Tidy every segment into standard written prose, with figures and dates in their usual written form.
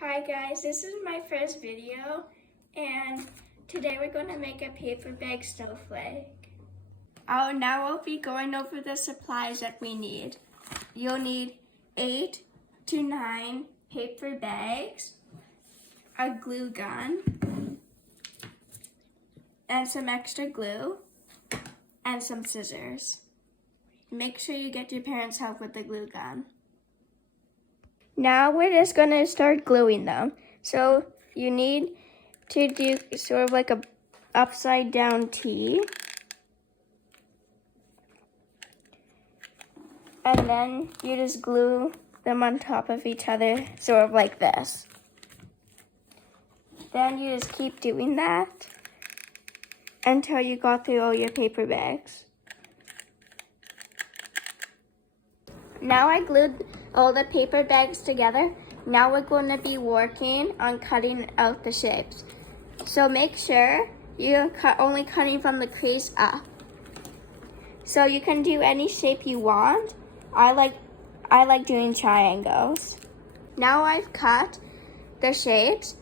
Hi guys, this is my first video and today we're going to make a paper bag snowflake. Now we'll be going over the supplies that we need. You'll need 8 to 9 paper bags, a glue gun, and some extra glue, and some scissors. Make sure you get your parents' help with the glue gun. Now we're just going to start gluing them. So you need to do sort of like a upside down T. And then you just glue them on top of each other, sort of like this. Then you just keep doing that until you got through all your paper bags. Now I glued all the paper bags together. Now we're going to be working on cutting out the shapes. So make sure you're only cutting from the crease up. So you can do any shape you want. I like doing triangles. Now I've cut the shapes,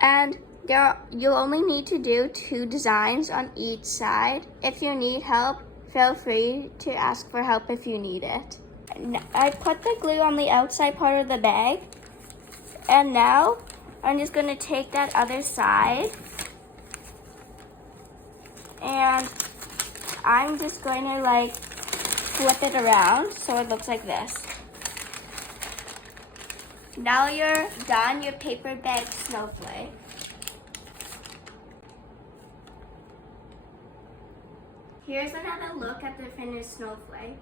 and you'll only need to do 2 designs on each side. If you need help, feel free to ask for help if you need it. I put the glue on the outside part of the bag, and now I'm just going to take that other side and I'm just going to flip it around so it looks like this. Now you're done your paper bag snowflake. Here's another look at the finished snowflake.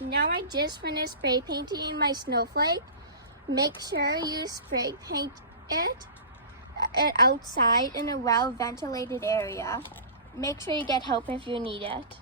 Now I just finished spray painting my snowflake. Make sure you spray paint it outside in a well-ventilated area. Make sure you get help if you need it.